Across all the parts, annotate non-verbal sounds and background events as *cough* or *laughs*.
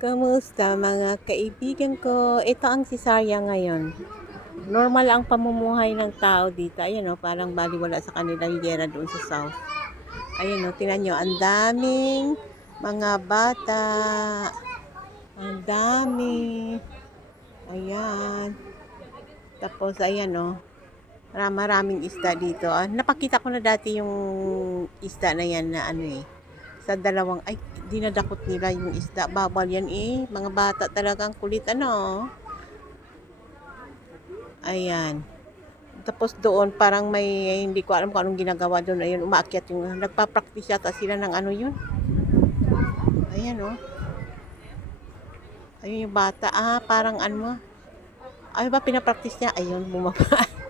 Kamusta mga kaibigan ko? Ito ang Cesaria ngayon. Normal ang pamumuhay ng tao dito. Ayan o, parang baliwala sa kanilang yera doon sa south. Ayan o, tinan nyo, ang daming mga bata. Ang dami. Ayan. Tapos, ayan o, Mara- maraming isda dito. Ah, napakita ko na dati yung isda na yan na ano eh. Sa dalawang, ay, dinadakot nila yung isda. Bawal yan eh. Mga bata talagang kulit ano. Ayan. Tapos doon parang may, hindi ko alam kung anong ginagawa doon. Ayun, umaakyat yung, nagpa-practice yata sila ng ano yun. Ayan oh. Ayun yung bata. Ah, parang ano. Ay ba pinapractice niya? Ayun, bumaba. *laughs*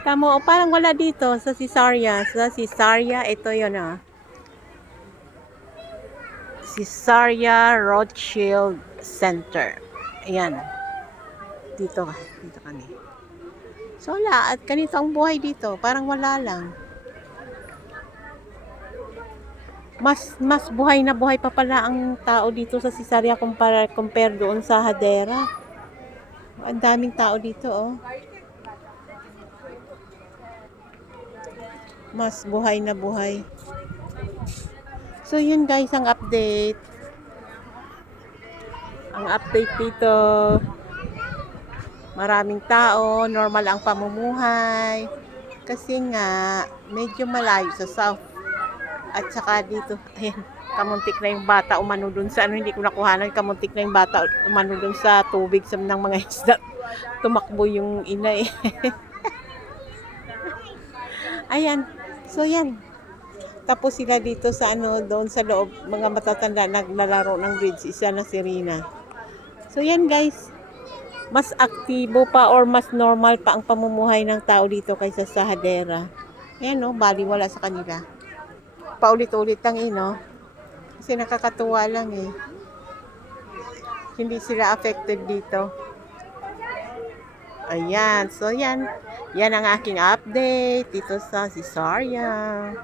Tamo, oh, parang wala dito sa Cesaria. Sa Cesaria, ito yun ah. Cesaria Rothschild Center. Ayan. Dito ka. Dito kami. So wala. At ganito ang buhay dito. Parang wala lang. Mas mas buhay na buhay pa pala ang tao dito sa Cesaria compare, compare doon sa Hadera. Ang daming tao dito oh. Mas buhay na buhay. So yun guys ang update. Ang update dito. Maraming tao, normal ang pamumuhay. Kasi nga medyo malayo sa south. At saka dito, *laughs* ayan, kamuntik na yung bata umano dun sa ano, hindi ko nakuhanan, kamuntik na yung bata umano dun sa tubig sa ng mga *laughs* isda. Tumakbo yung ina eh. *laughs* Ayan. So yan. Tapos sila dito sa ano, doon sa loob, mga matatanda naglalaro ng bridge, isa na si Rina. So yan guys. Mas aktibo pa or mas normal pa ang pamumuhay ng tao dito kaysa sa Hadera. Yan no, bali wala sa kanila. Paulit-ulit lang eh, no? Kasi nakakatuwa lang eh. Hindi sila affected dito. Ayan. So, yan. Yan ang aking update dito sa Cesaria.